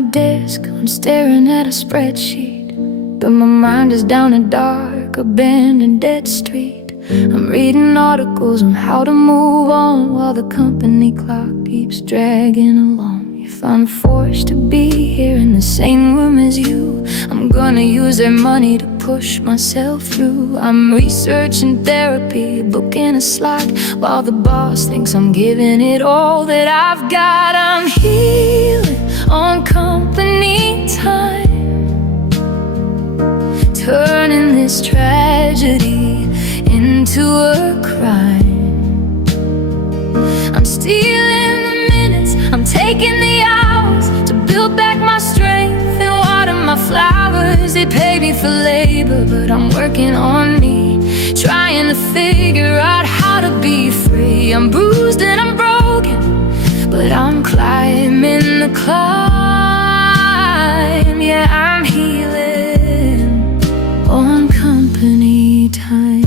my desk, I'm staring at a spreadsheet, but my mind is down a dark, abandoned dead street. I'm reading articles on how to move on while the company clock keeps dragging along. If I'm forced to be here in the same room as you, I'm gonna use their money to push myself through. I'm researching therapy, booking a slot, while the boss thinks I'm giving it all that I've got. I'm healing on company time, turning this tragedy into a crime. I'm stealing the minutes, I'm taking the hours to build back my strength and water my flowers. They pay me for labor, but I'm working on me, trying to figure out how to be free. I'm bruised and I'm broken, but I'm climbing the climb. Yeah, I'm healing on company time.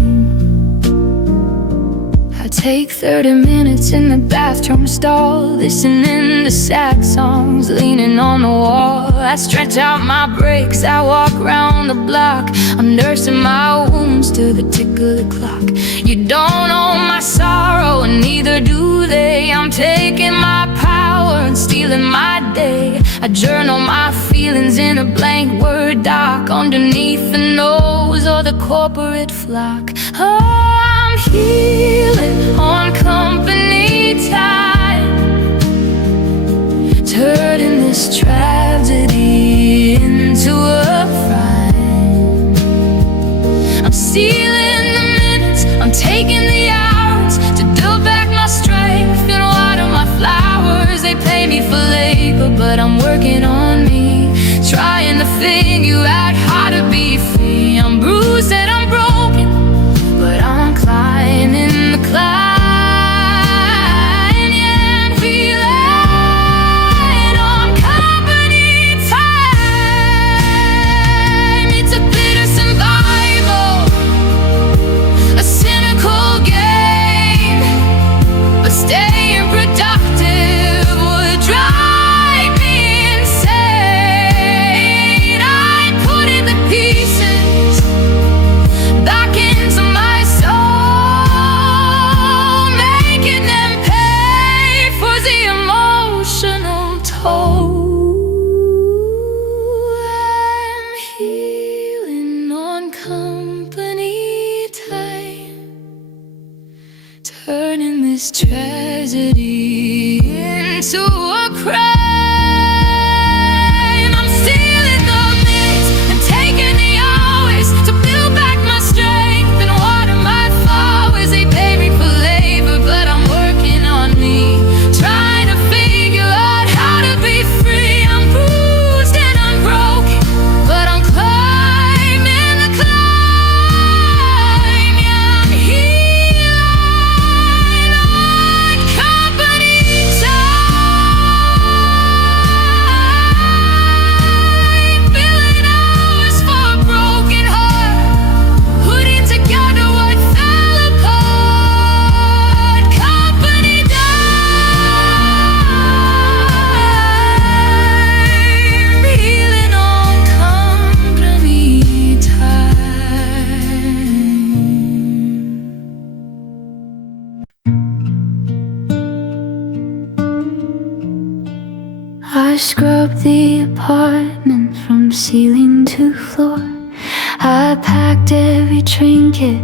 Take 30 minutes in the bathroom stall, listening to sad songs, leaning on the wall. I stretch out my breaks, I walk around the block. I'm nursing my wounds to the tick of the clock. You don't own my sorrow, and neither do they. I'm taking my power and stealing my day. I journal my feelings in a blank Word doc, underneath the nose of the corporate flock. I'm healing on company time, turning this tragedy into a crime. I'm stealing the minutes, I'm taking the hours to build back my strength and water my flowers. They pay me for labor, but I'm working on me, trying to figure out how to be free. I'm bruised and I'm broken, but I'm climbing the climb. Yeah, I'm feeling on company time. It's a bitter survival, a cynical game, but staying productive would drive me insane. I put in the pieces back into my soul, making them pay for the emotional toll. I'm healing on company time, turning this tragedy into a crime. I'm stealing the minutes and taking the hours to build back my strength and water my flowers. They pay me for labor, but I'm working on me, trying to figure out how to be free. I'm bruised and I'm broken, but I'm climbing the climb. Yeah, I'm healing on company time, filling hours for a broken heart, putting together what fell apart. Company time, healing on company time. I scrubbed the apartment from ceiling to floor. I packed every trinket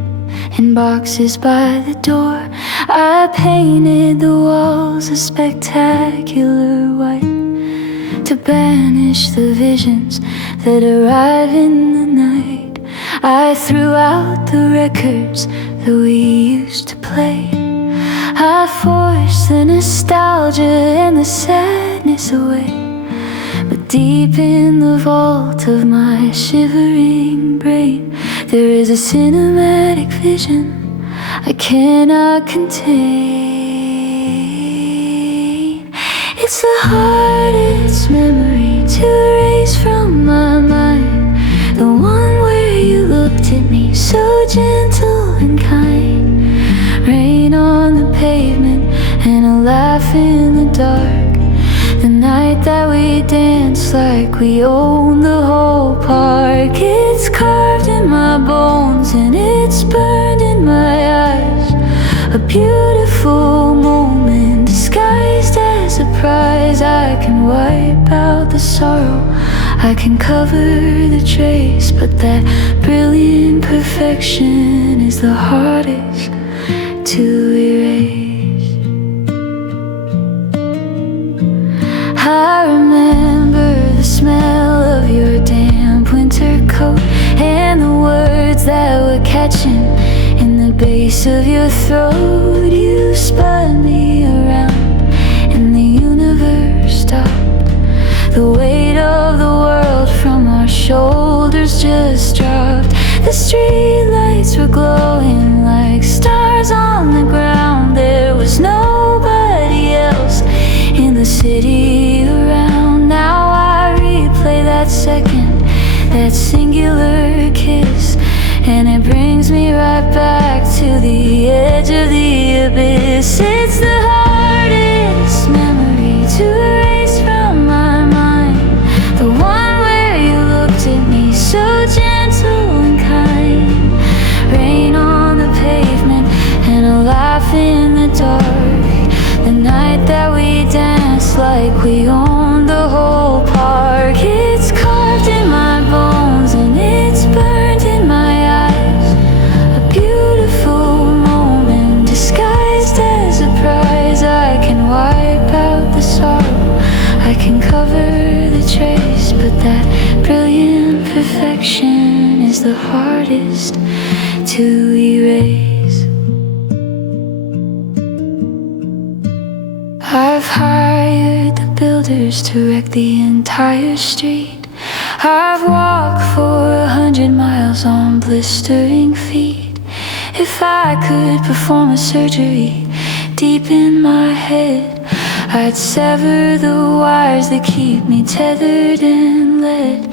in boxes by the door. I painted the walls a spectacular white to banish the visions that arrive in the night. I threw out the records that we used to play. I forced the nostalgia and the sadness away. But deep in the vault of my shivering brain, there is a cinematic vision I cannot contain. It's the hardest memory to erase from my mind, the one where you looked at me so gentle and kind. Rain on the pavement and a laugh in the dark, the night that we danced like like we own the whole park. It's carved in my bones and it's burned in my eyes. A beautiful moment disguised as a prize. I can wipe out the sorrow, I can cover the trace, but that brilliant perfection is the hardest to erase. I remember the smell of your damp winter coat and the words that were catching in the base of your throat. You spun me around and the universe stopped. The weight of the world from our shoulders just dropped. The street lights were glowing like stars on the ground. There was nobody else in the city around. Now I replay that second, that singular kiss, and it brings me right back to the edge of the abyss. It's the hardest memory to erase from my mind, the one where you looked at me so gentle and kind. Rain on the pavement and a laugh in the dark. The night that we danced like we owned the whole park. It's carved in my bones and it's burned in my eyes. A beautiful moment disguised as a prize. I can wipe out the sorrow, I can cover the trace, but that brilliant perfection is the hardest to erase. I've hired the builders to wreck the entire street. I've walked for 100 miles on blistering feet. If I could perform a surgery deep in my head, I'd sever the wires that keep me tethered and led.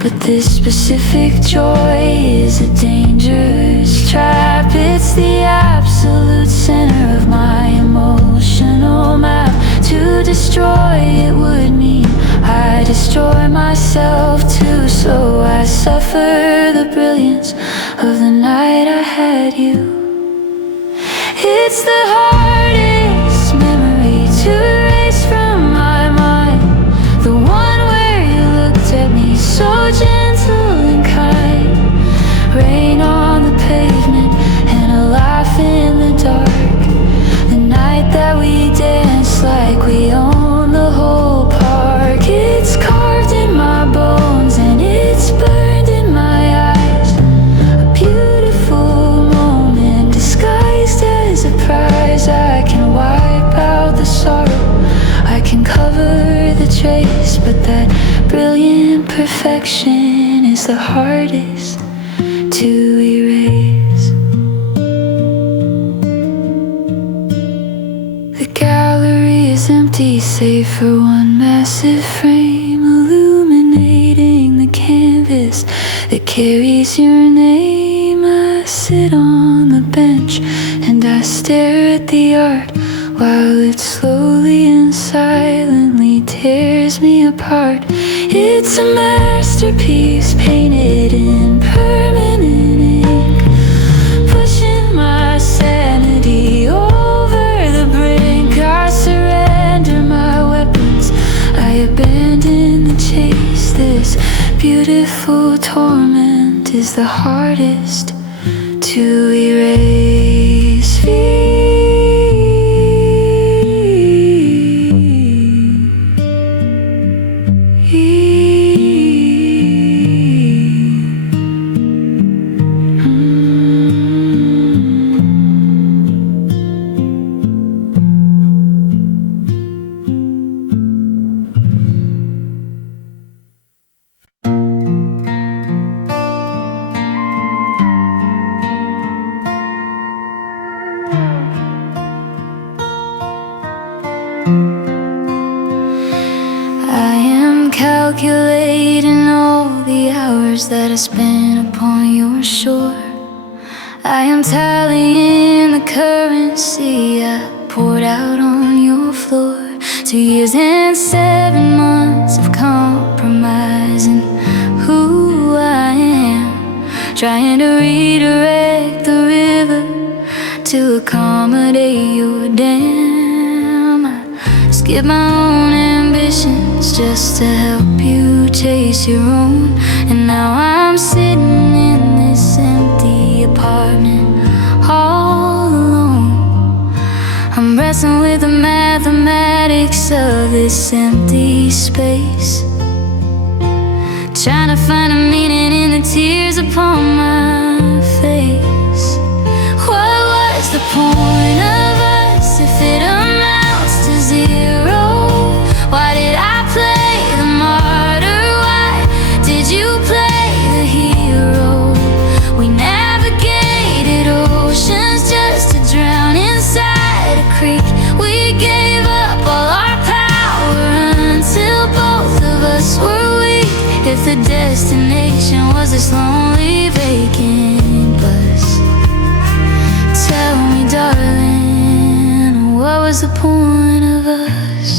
But this specific joy is a dangerous trap. It's the absolute center of my emotional map. To destroy it would mean I destroy myself too. So I suffer the brilliance of the night I had you. It's the hardest memory to erase from my mind, the one where you looked at me so gentle and kind. Rain on the pavement and a laugh in the dark. The night that we danced like we owned the whole park. It's carved in my bones and it's burned in my eyes. A beautiful moment disguised as a prize. I can wipe out the sorrow, I can cover the trace, but that brilliant perfection is the hardest to erase. The gallery is empty save for one massive frame illuminating the canvas that carries your name. I sit on the bench and I stare at the art while it slowly and silently tears me apart. It's a masterpiece painted in permanent ink, pushing my sanity over the brink. I surrender my weapons, I abandon the chase. This beautiful torment is the hardest to erase. I am calculating all the hours that I spent upon your shore. I am tallying the currency I poured out on your floor. 2 years and 7 months of compromise. compromising who I am, trying to redirect the river to accommodate your dam. I skip my own ambitions just to help you chase your own. And now I'm sitting in this empty apartment all alone. I'm wrestling with the mathematics of this empty space, trying to find a meaning in the tears upon my face. What was the point of us if it amounts to zero? Why did I play the martyr? Why did you play the hero? We navigated oceans just to drown inside a creek. We gave up all our power until both of us were weak. If the destination was this lonely vacant bus, tell me, darling, what was the point of us?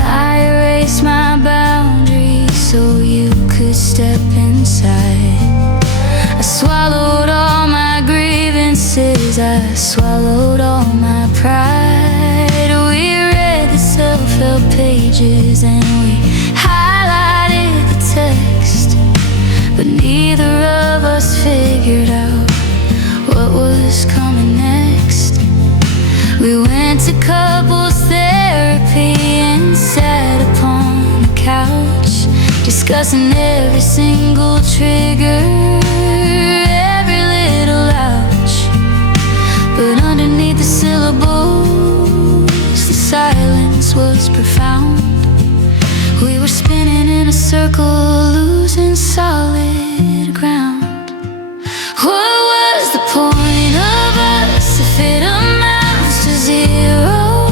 I erased my boundaries so you could step inside. I swallowed all my grievances, I swallowed all my pride. We read the self-help pages and we highlighted the text, but neither of us figured out what was coming next. We went to couples therapy and sat upon the couch, discussing every single trigger, every little ouch. But underneath the syllables, the silence was profound. We were spinning in a circle, losing solid ground. What was the point of us if it amounts to zero?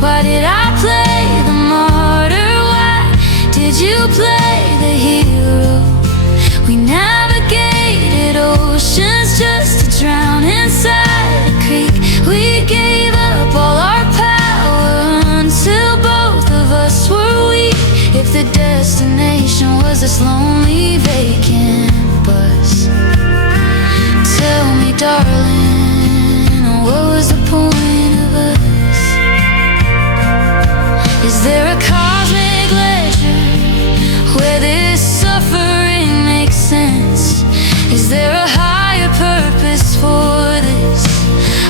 Why did I play the martyr? Why did you play the hero? We navigated oceans just to drown inside a creek. We gave up all our power until both of us were weak. If the destination was this lonely vacant bus, tell me, darling, what was the point of us? Is there a cosmic ledger where this suffering makes sense? Is there a higher purpose for this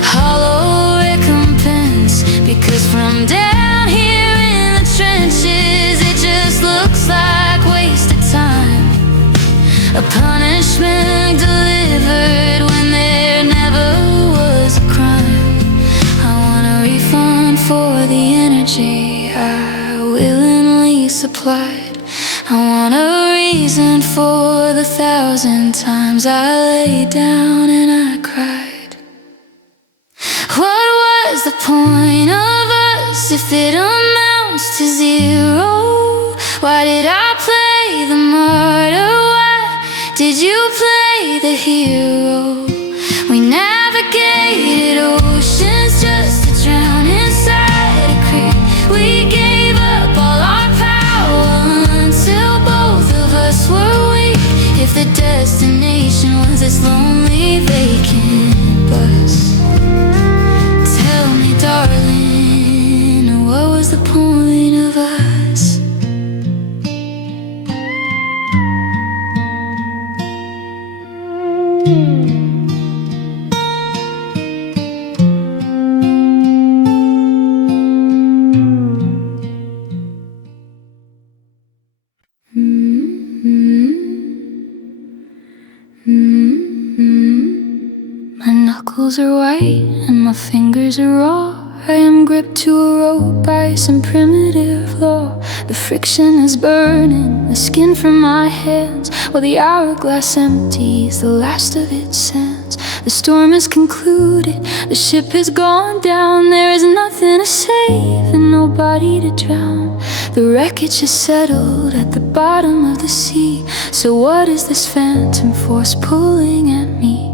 hollow recompense? Because from down here in the trenches, it just looks like wasted time, a punishment delivered when there never was a crime. I want a refund for the energy I willingly supplied. I want a reason for the 1,000 times I lay down and I cried. What was the point of us if it amounts to zero? Why did I play the martyr? Why did you play the hero? We navigated oceans just to drown inside a creek. We gave up all our power until both of us were weak. If the destination was this lonely vacant bus, tell me, darling, what was the point of us? My knuckles are white and my fingers are raw. I am gripped to a rope by some primitive law. The friction is burning the skin from my hands, while the hourglass empties the last of its sands. The storm is concluded, the ship has gone down. There is nothing to save and nobody to drown. The wreckage is settled at the bottom of the sea. So what is this phantom force pulling at me?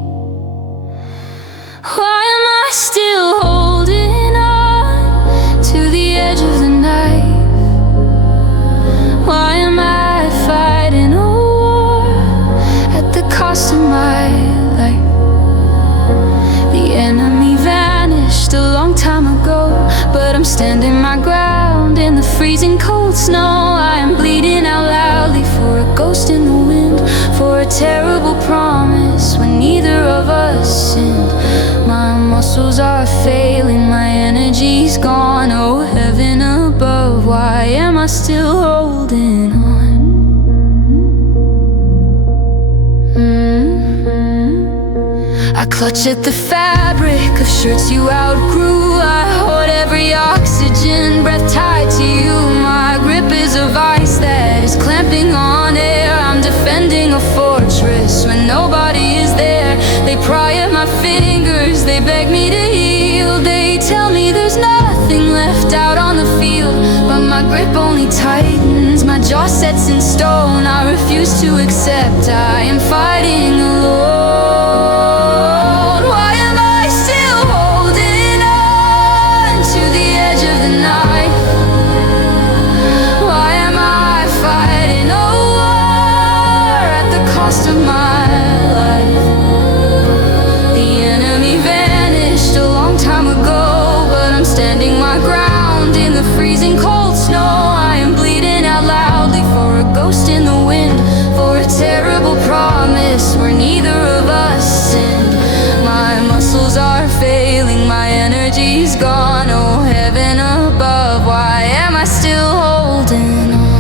Why am I still holding on? standing my ground in the freezing cold snow. I am bleeding out loudly for a ghost in the wind, for a terrible promise when neither of us sinned. My muscles are failing, my energy's gone. Oh, heaven above, why am I still holding on? I clutch at the fabric of shirts you outgrew. I hoard every oxygen breath tied to you. My grip is of ice that is clamping on air. I'm defending a fortress when nobody is there. They pry at my fingers, they beg me to yield. They tell me there's nothing left out on the field, but my grip only tightens, my jaw sets in stone. I refuse to accept I am fighting alone. Where neither of us sinned. My muscles are failing, my energy's gone. Oh, heaven above, why am I still holding on?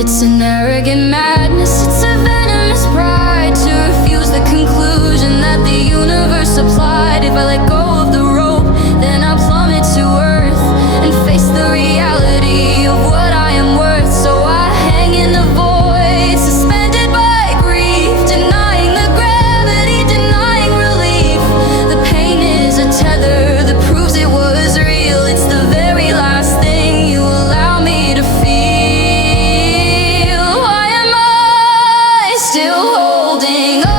It's an arrogant madness, it's a venomous pride to refuse the conclusion that the universe supplied. If I let go of the rope, then I'll plummet to earth and face the reality of what I am worth. So I hang in the void, suspended by grief, denying the gravity, denying relief. The pain is a tether that proves it was real. It's the very last thing you allow me to feel. Why am I still holding on?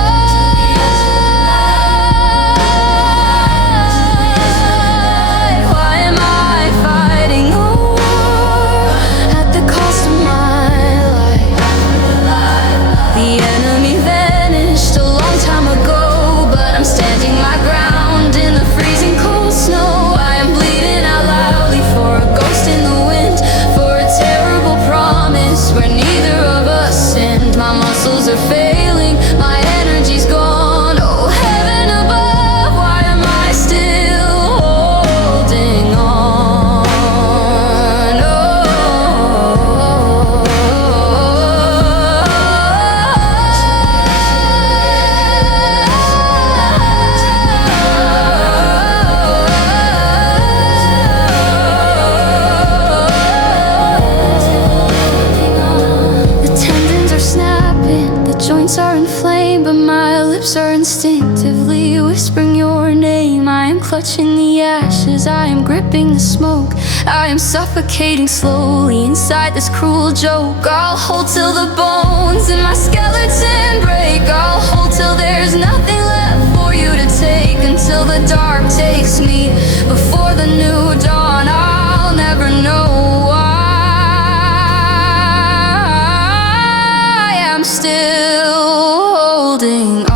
Instinctively whispering your name. I am clutching the ashes, I am gripping the smoke. I am suffocating slowly inside this cruel joke. I'll hold till the bones in my skeleton break. I'll hold till there's nothing left for you to take, until the dark takes me before the new dawn. I'll never know why I'm still holding on.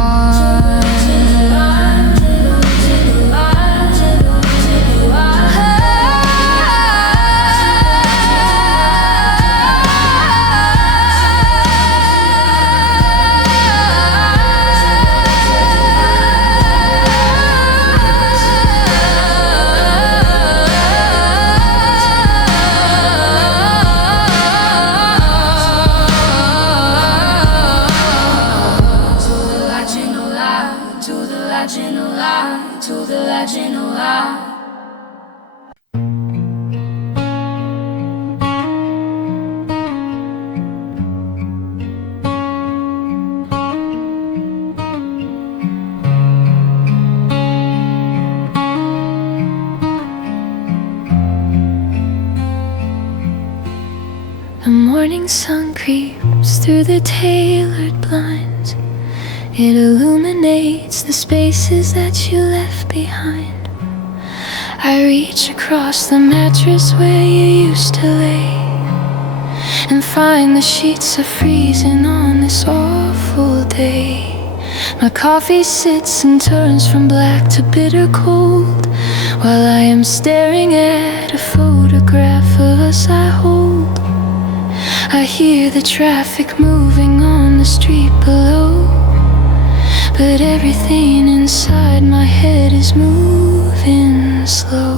The morning sun creeps through the tailored blinds. It illuminates the spaces that you left behind. I reach across the mattress where you used to lay, and find the sheets are freezing on this awful day. My coffee sits and turns from black to bitter cold, while I am staring at a photograph of us I hold. I hear the traffic moving on the street below, but everything inside my head is moving slow.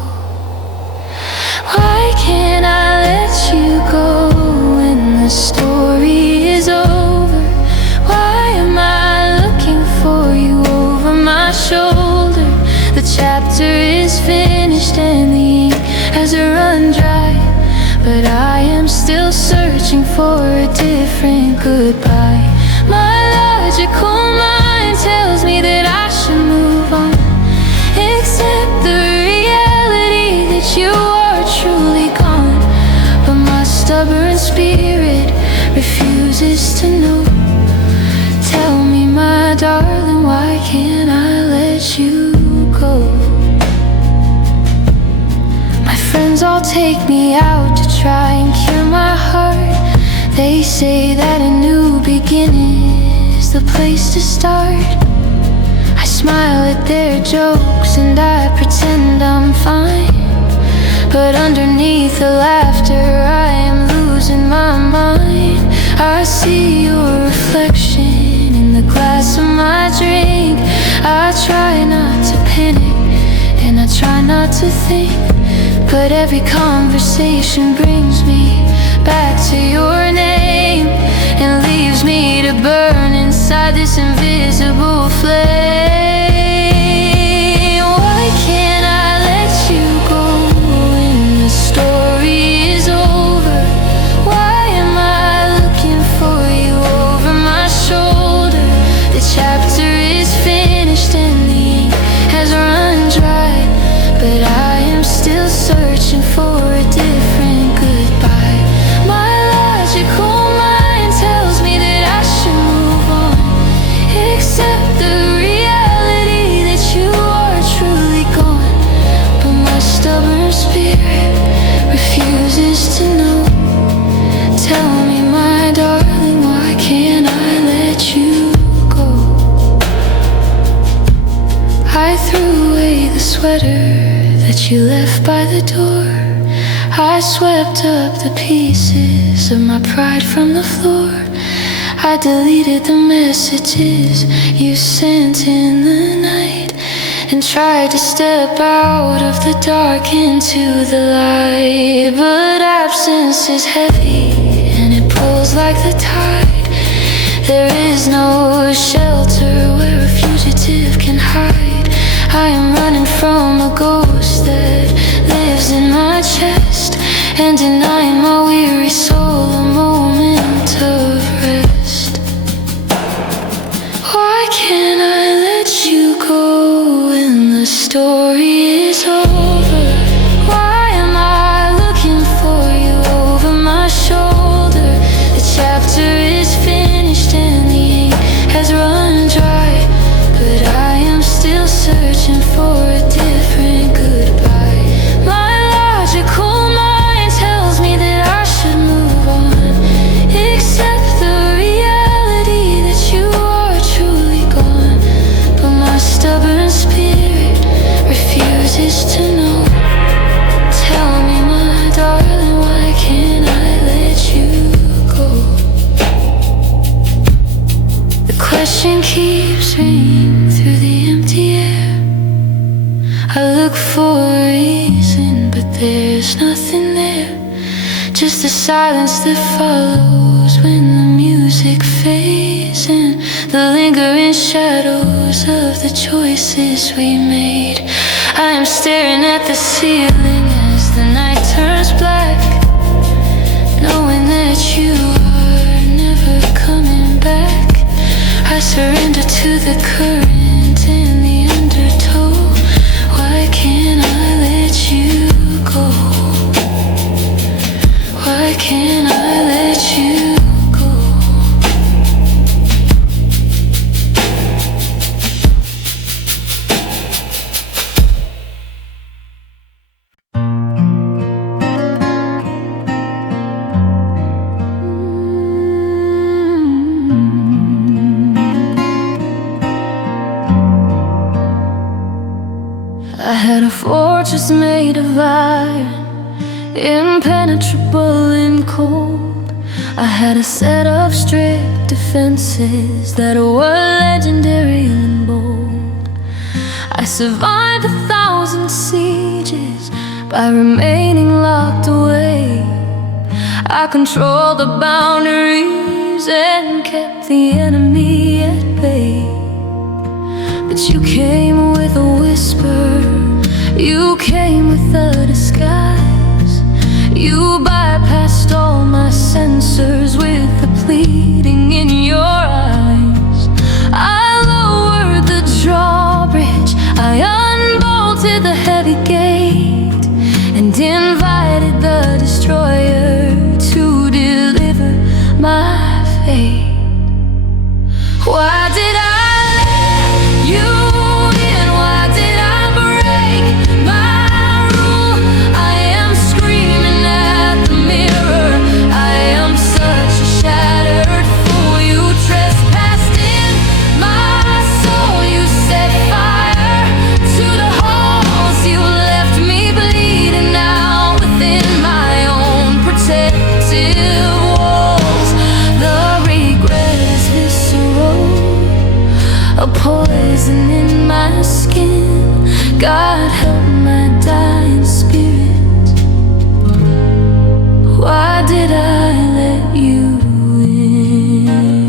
Why can't I let you go when the story is over? Why am I looking for you over my shoulder? The chapter is finished and the ink has run dry, but I am still searching for a different goodbye. My logical mind tells me that I should move on, accept the reality that you are truly gone, but my stubborn spirit refuses to know. Tell me, my darling, why can't I let you go? My friends all take me out to try and cure my heart. They say that a new beginning is the place to start. I smile at their jokes and I pretend I'm fine, but underneath the laughter I am losing my mind. I see your reflection in the glass of my drink. I try not to panic and I try not to think, but every conversation brings me back to your name and leaves me to burn inside this invisible flame. Why can't I let you go when the story is over? Why am I looking for you over my shoulder? The chapter is finished and the ink has run dry, but I am still searching for a different goodbye. My logical mind tells me that I should move on, accept the reality that you are truly gone, but my stubborn spirit refuses to know. Tell me, my darling, why can't I let you go? I threw away the sweater that you left by the door. I swept up the pieces of my pride from the floor. I deleted the messages you sent in the night and tried to step out of the dark into the light, but absence is heavy and it pulls like the tide. There is no shelter where a fugitive can hide. I am running from a ghost that lives in my chest and denying my weary soul a moment of rest. Why can't I let you go when the story is over? Why am I looking for you over my shoulder? The chapter is finished and the ink has run dry, but I am still searching for a different goodbye. My logical mind tells me that I should move on, accept the reality that you are truly gone, but my stubborn spirit refuses to know. Tell me, my darling, why can't I let you go? The question keeps ringing through the empty air. I look for a reason, but there's nothing there, just the silence that follows when the music fades and the lingering shadows of the choices we made. I am staring at the ceiling as the night turns black, knowing that you are never coming back. I surrender to the current and the undertow. Why can't I let you go? Why can't I let you go? I had a fortress made of iron, impenetrable and cold. I had a set of strict defenses that were legendary and bold. I survived 1,000 sieges by remaining locked away. I controlled the boundaries and kept the enemy at bay. But you came with a whisper, you came with a disguise. You bypassed all my sensors with the pleading in your eyes. I lowered the drawbridge, I unbolted the heavy gate, and invited the destroyer to deliver my fate. Why did I let you in? Why did I break my rule? I am screaming at the mirror, I am such a shattered fool. You trespassed in my soul, you set fire to the halls. You left me bleeding out within my own protective walls. The regret is visceral, a poison in my skin. God help my dying spirit. Why did I let you in?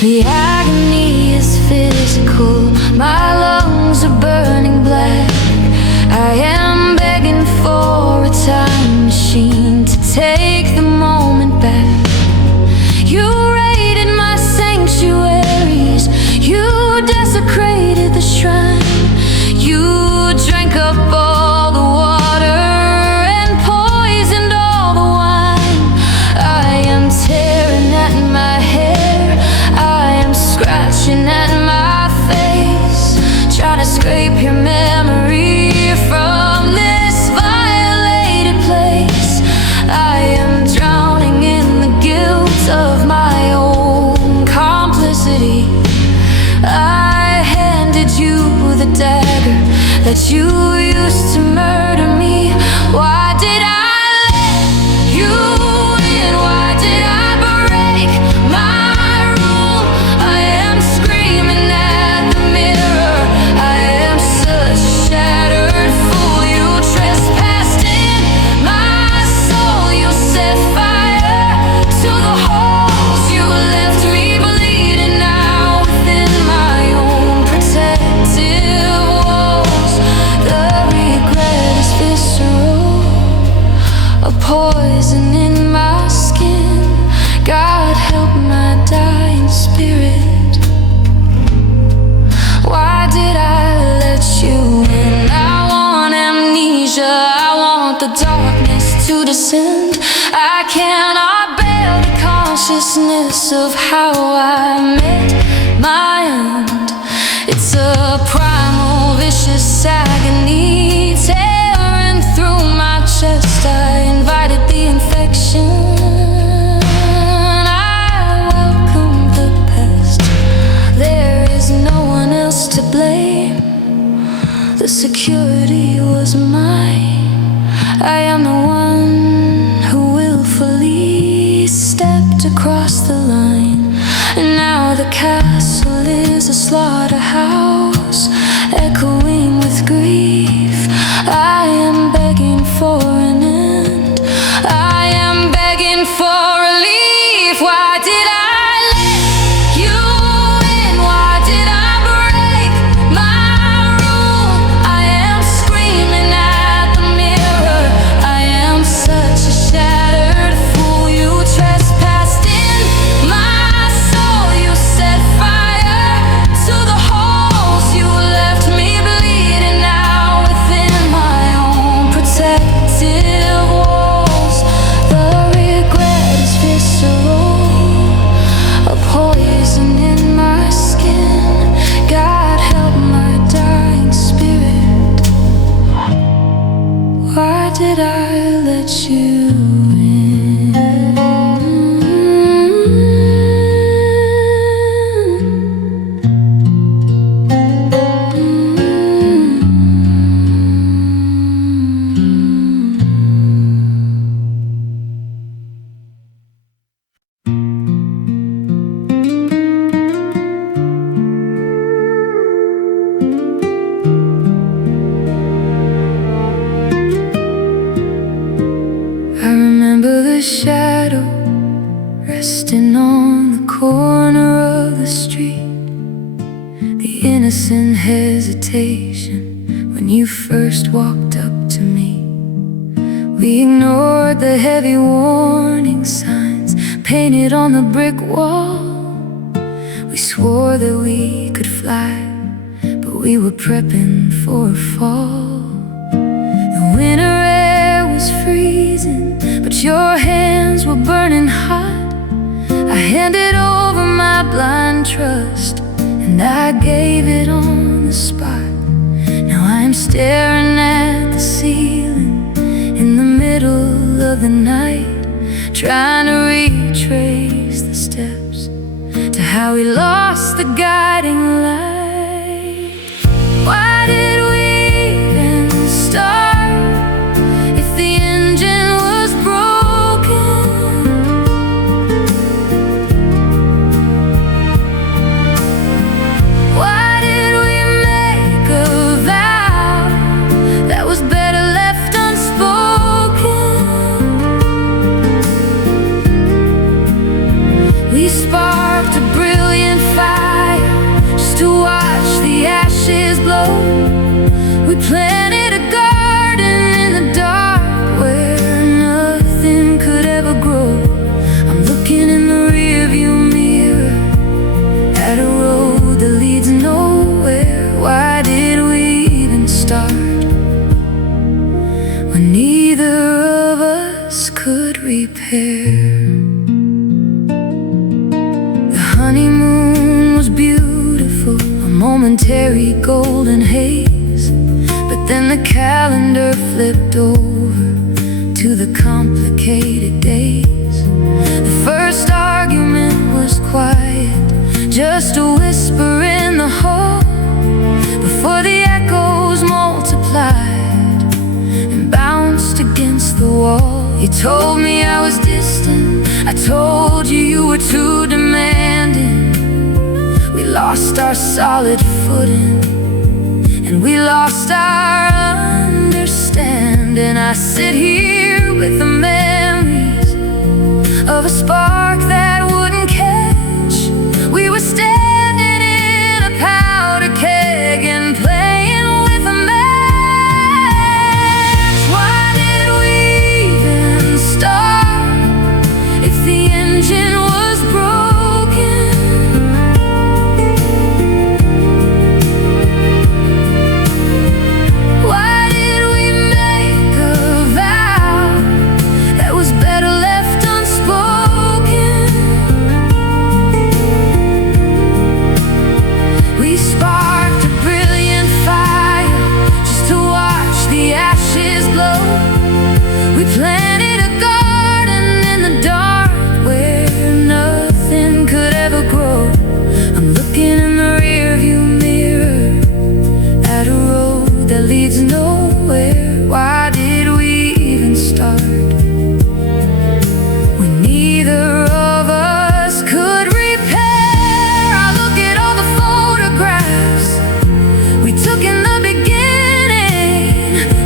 The agony is physical, my lungs are burning black. I am begging for a time machine to take the moment back. You raided my sanctuaries, you desecrated the shrine. You drank up all the water and poisoned all the wine. I am tearing at my hair, I am scratching at my face, trying to scrape your memory from this violated place. I am drowning in the guilt of my own complicity. I handed you the dagger that you used to murder me. Why did I let you in? Why did I break my rule? I am screaming at the mirror, I am such a shattered fool. You trespassed in my soul, you set fire to the halls. You left me bleeding out within my own protective walls. The regret is visceral, a poison in my skin. God help my dying spirit. Why did I let you in? I want amnesia, I want the darkness to descend. I cannot bear the consciousness of how I met my end. It's a primal vicious agony tearing through my chest. I invited the infection, I welcome the pest. There is no one else to blame, the security was mine. I am the one who willfully stepped across the line. And now the castle is a slaughterhouse, echoing with grief. I am begging for an end, I am begging for relief. Why did I let you in? Why did I break my rule? I am screaming at the mirror, I am such a shattered fool. You trespassed in my soul, you set fire to the whole. innocent hesitation when you first walked up to me. We ignored the heavy warning signs painted on the brick wall. We swore that we could fly, but we were prepping for a fall. The winter air was freezing, but your hands were burning hot. I handed over my blind trust, and I gave it on the spot. Now I'm staring at the ceiling in the middle of the night, trying to retrace the steps to how we lost the guiding light. Why did we even start if the engine was broken? Why did we make a vow that was better left unspoken? We sparked a brilliant fire just to watch the ashes blow. We planted a garden in the dark where nothing could ever grow. I'm looking in the rearview mirror at a road that leads nowhere. Why did we even start when neither of us could repair? Honeymoon was beautiful, a momentary golden haze, but then the calendar flipped over to the complicated days. The first argument was quiet, just a whisper in the hall, before the echoes multiplied and bounced against the wall. You told me I was distant, I told you you were too demanding. We lost our solid footing, and we lost our understanding. I sit here with the memories of a spark that wouldn't catch. We were standing in a powder keg and playing with a match. Why did we even start if the engine was broken? Why did we make a vow that was better left unspoken? We sparked a brilliant fire just to watch the ashes blow. We planted a garden in the dark where nothing could ever grow. I'm looking in the rearview mirror at a road that leads nowhere. Why did we even start when neither of us could repair? I look at all the photographs we took in the beginning.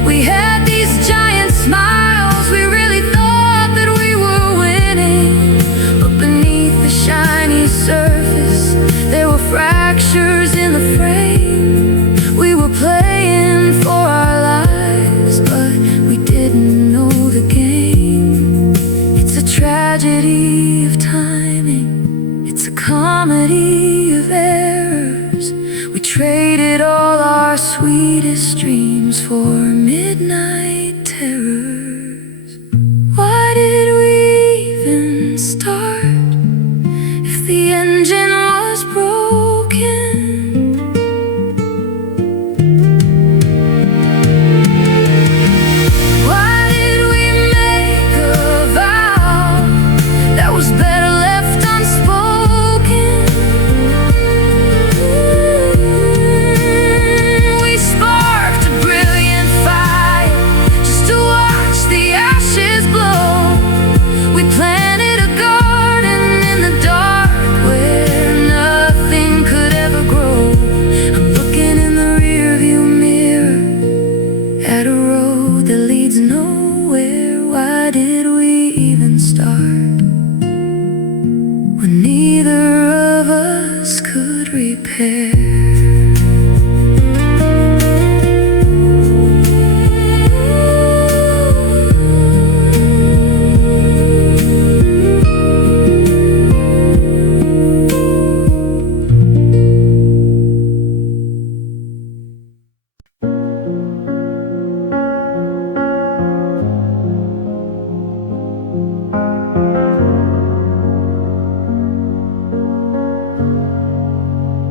We had these giant smiles, we really thought that we were winning. But beneath the shiny surface, there were fractures in the frame. We were playing for our lives, but we didn't know the game. It's a tragedy of timing, it's a comedy of errors. We traded all our sweetest dreams for midnight terrors. Why did we even start if the engine was broken? Why did we make a vow that was better left unspoken? We sparked a brilliant fire just to watch the ashes blow. We planted a garden in the dark where nothing could ever grow. I'm looking in the rearview mirror at a road that leads nowhere. Why did we even start when neither of us could repair?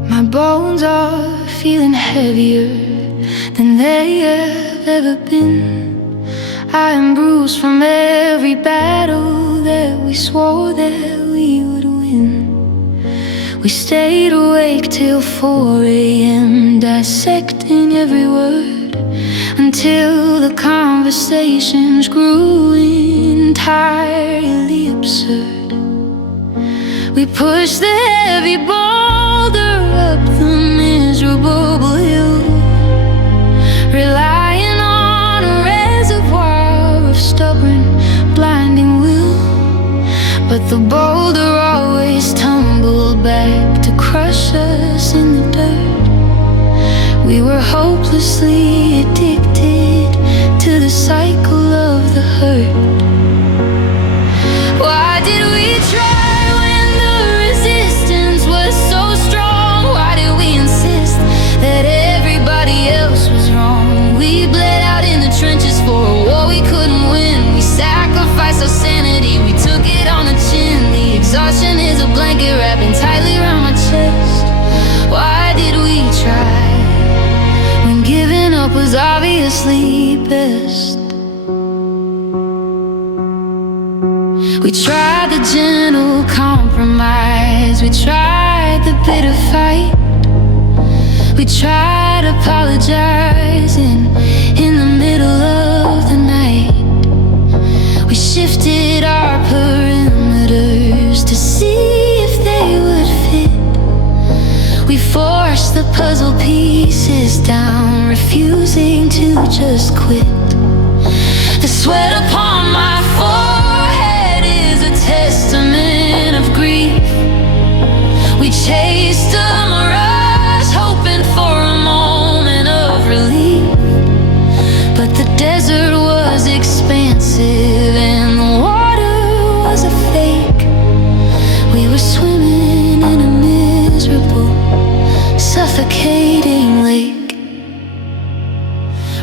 My bones are feeling heavier than they have ever been. I am bruised from every battle that we swore that we would win. We stayed awake till 4 a.m. dissecting every word, until the conversations grew entirely absurd. We pushed the heavy boulder up the miserable hill, relying on a reservoir of stubborn, blinding will. But the boulder always tumbled back to crush us in the dirt. We were hopelessly addicted to the cycle of the hurt. Why did we try when the resistance was so strong? Why did we insist that everybody else was wrong? We bled out in the trenches for a war we couldn't win. We sacrificed our sanity, we took it on the chin. The exhaustion is a blanket wrapping tightly around my chest. Why did we try when giving up was obviously best? We tried the gentle compromise, we tried the bitter fight, we tried apologizing in the middle of the night. We shifted our perimeters to see if they would fit. We forced the puzzle pieces down, refusing to just quit. The sweat upon my forehead is a testament of grief. We chased a mirage, hoping for a moment of relief. But the desert was expansive and the water was a fake. We were swimming in a miserable, suffocating lake.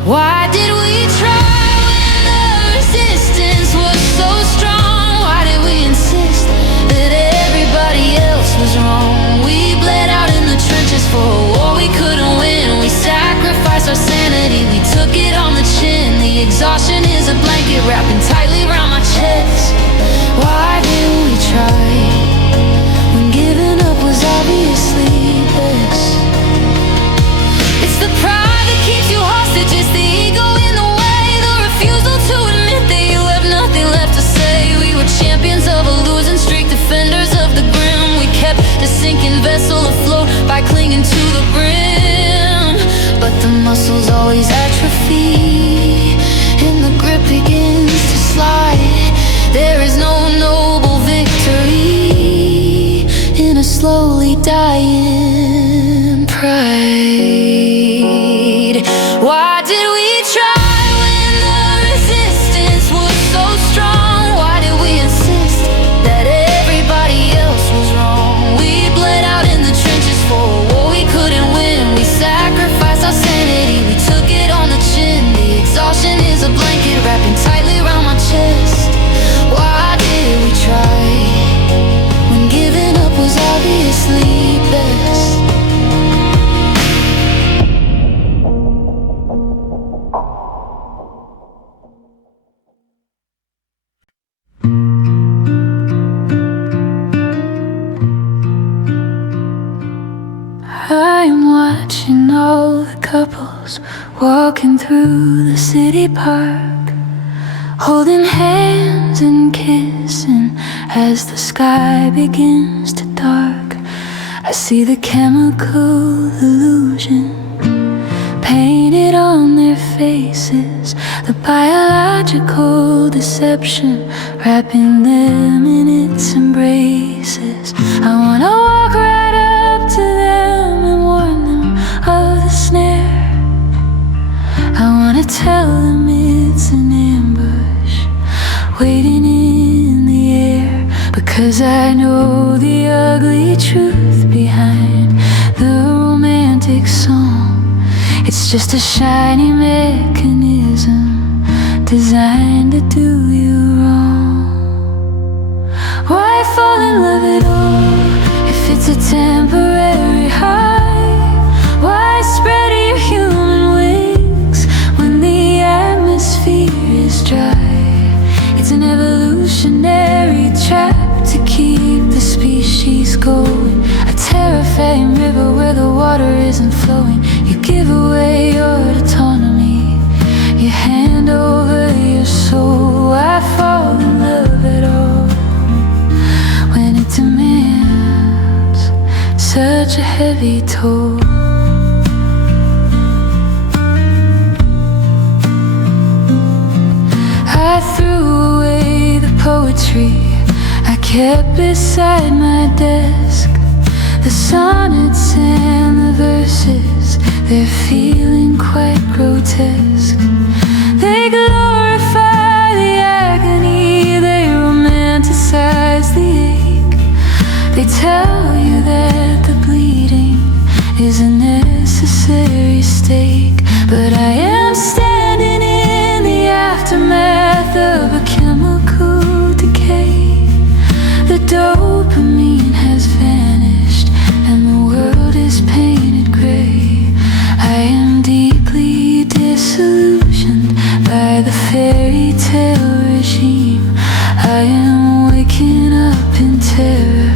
Why did we try when the resistance was so strong? Why did we insist that everybody else was wrong? We bled out in the trenches for a war we couldn't win. We sacrificed our sanity, we took it on the chin. The exhaustion is a blanket wrapping tightly around my chest. Why did we try when giving up was obviously best? It's the pride that keeps you hostage, it's the ego in the way, the refusal to admit that you have nothing left to say. We were champions of a losing streak, defenders of the grim. We kept the sinking vessel afloat by clinging to the brim. But the muscles always atrophy, and the grip begins to slide. There is no noble victory in a slowly dying pride. Why did we try when the resistance was so strong? Why did we insist that everybody else was wrong? We bled out in the trenches for a war we couldn't win. We sacrificed our sanity, we took it on the chin. The exhaustion is a blanket wrapping tightly around my chest. Why did we try when giving up was obviously best? I'm watching all the couples walking through the city park, holding hands and kissing as the sky begins to dark. I see the chemical illusion painted on their faces, the biological deception wrapping them in its embraces. I wanna walk right up to them and warn them of the snare. I wanna tell them it's an ambush waiting in the air, because I know the ugly truth behind the romantic song. It's just a shiny mechanism designed to do you wrong. Why fall in love at all if it's a temporary high? isn't flowing, you give away your autonomy. You hand over your soul. I fall in love at all when it demands such a heavy toll. I threw away the poetry I kept beside my desk. The sonnets and the verses, they're feeling quite grotesque. They glorify the agony, they romanticize the ache. They tell you that the bleeding is a necessary stake. But I am standing in the aftermath of a chemical decay. The dopamine has vanished and the world is painted gray. I am deeply disillusioned by the fairy tale regime. I am waking up in terror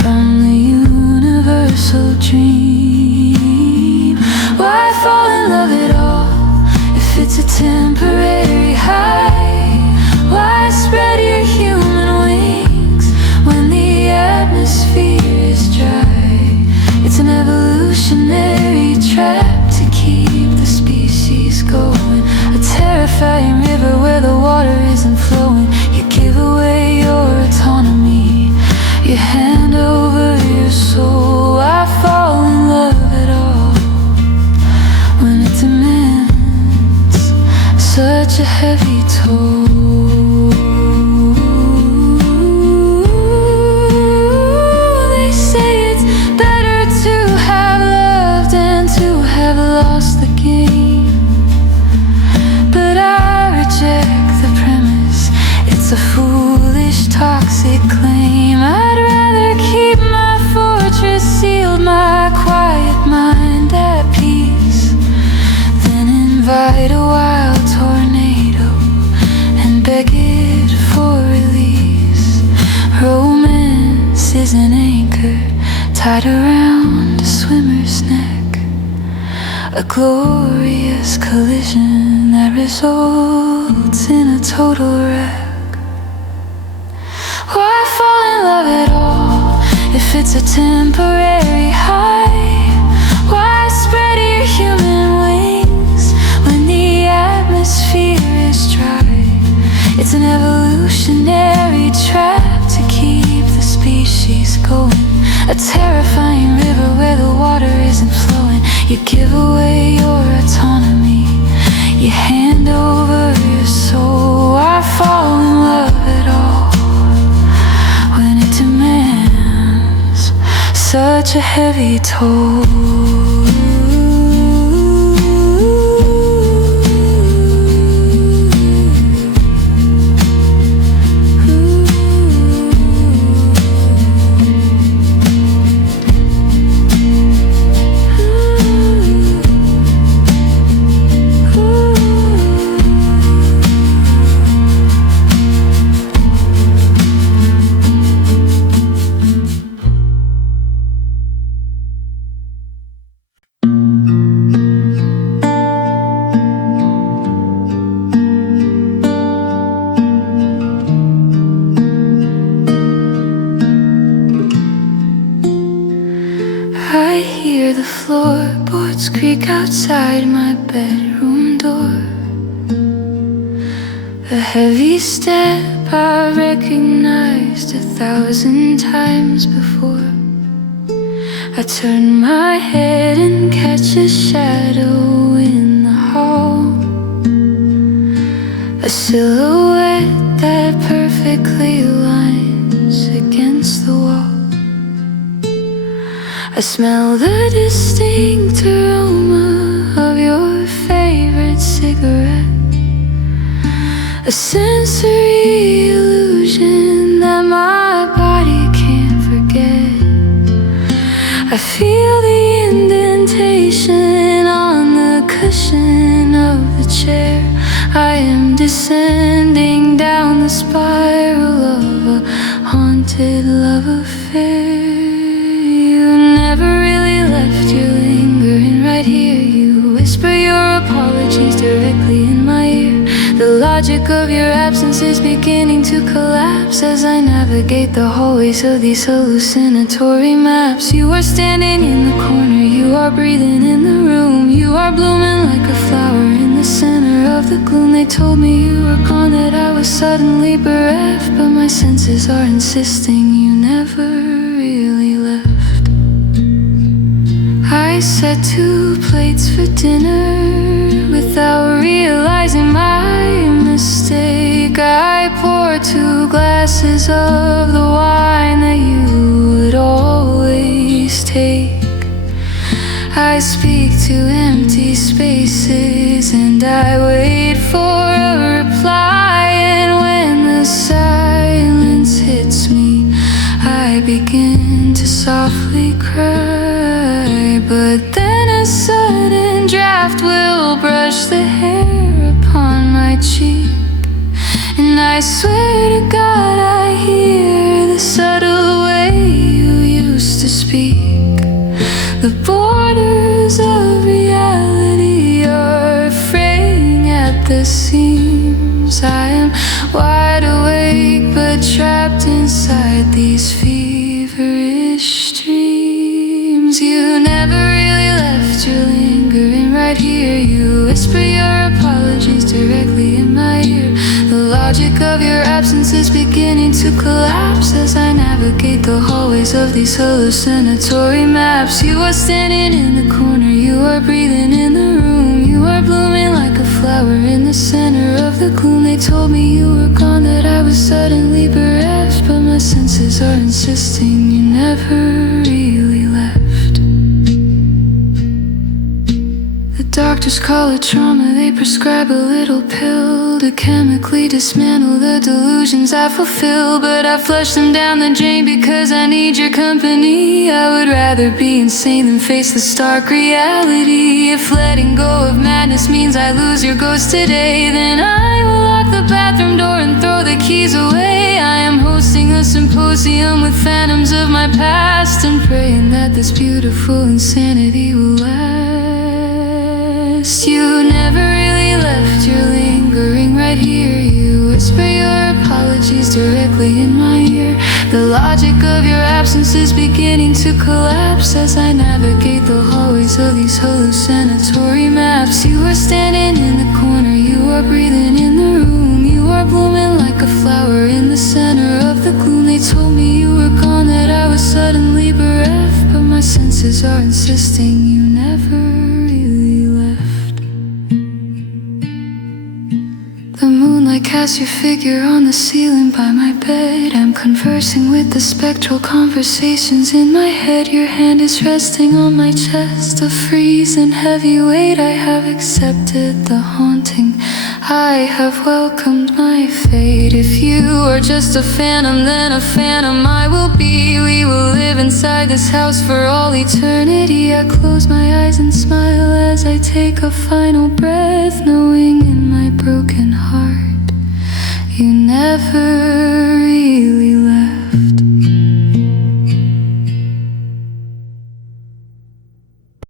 from the universal dream. Why fall in love at all if it's a temporary high? Why spread your human wings when the atmosphere is dry? It's an evolutionary trap to keep the species going. A terrifying river where the water isn't flowing. You give away your autonomy. You hand over your soul. I fall in love at all when it demands such a heavy toll. They say it's better to have loved than to have lost the game. But I reject the premise. It's a foolish, toxic claim. I'd rather keep my fortress sealed, my quiet mind at peace, than invite a wild tornado and beg it for release. Romance is an anchor tied around a swimmer's neck, a glorious collision that results in a total wreck. Why fall in love at all if it's a temporary high? Why spread your human wings when the atmosphere is dry? It's an evolutionary trap to keep the species going. A terrifying river where the water isn't flowing. You give away your autonomy. You hand over your soul. I fall in love at all when it demands such a heavy toll. I hear the floorboards creak outside my bedroom door. A heavy step I recognized 1,000 times before. I turn my head and catch a shadow in the hall, a silhouette that perfectly aligns against the wall. I smell the distinct aroma of your favorite cigarette, a sensory illusion that my body can't forget. I feel the indentation on the cushion of the chair. I am descending down the spiral of a haunted love affair. You never really left your lingering logic of your absence is beginning to collapse as I navigate the hallways of these hallucinatory maps. You are standing in the corner, you are breathing in the room, you are blooming like a flower in the center of the gloom. They told me you were gone, that I was suddenly bereft, but my senses are insisting you never really left. I set 2 plates for dinner without realizing my mistake. I poured 2 glasses of the wine that you would always take. I speak to empty spaces and I wait for a reply, and when the silence hits me, I begin to softly cry. But then a sudden draft will brush the hair upon my cheek, and I swear to God I hear the subtle way you used to speak. The borders of reality are fraying at the seams. I am wide awake but trapped inside these feverish dreams. You never really left, you're lingering right here. You whisper your apologies directly in my ear. The logic of your absence is beginning to collapse as I navigate the hallways of these hallucinatory maps. You are standing in the corner, you are breathing in the room, you are blooming like a flower in the center of the gloom. They told me you were gone, that I was suddenly bereft, but my senses are insisting you never really left. The doctors call it trauma, they prescribe a little pill to chemically dismantle the delusions I fulfill, but I flush them down the drain because I need your company. I would rather be insane than face the stark reality. If letting go of madness means I lose your ghost today, then I will lock the bathroom door and throw the keys away. I am hosting a symposium with phantoms of my past and praying that this beautiful insanity will last. You never really left, you're lingering right here. You whisper your apologies directly in my ear. The logic of your absence is beginning to collapse as I navigate the hallways of these hallucinatory maps. You are standing in the corner, you are breathing in the room, you are blooming like a flower in the center of the gloom. They told me you were gone, that I was suddenly bereft, but my senses are insisting you never really left. The moonlight casts your figure on the ceiling by my bed. I'm conversing with the spectral conversations in my head. Your hand is resting on my chest, a freezing heavy weight. I have accepted the haunting, I have welcomed my fate. If you are just a phantom, then a phantom I will be. We will live inside this house for all eternity. I close my eyes and smile as I take a final breath, knowing in my broken heart you never really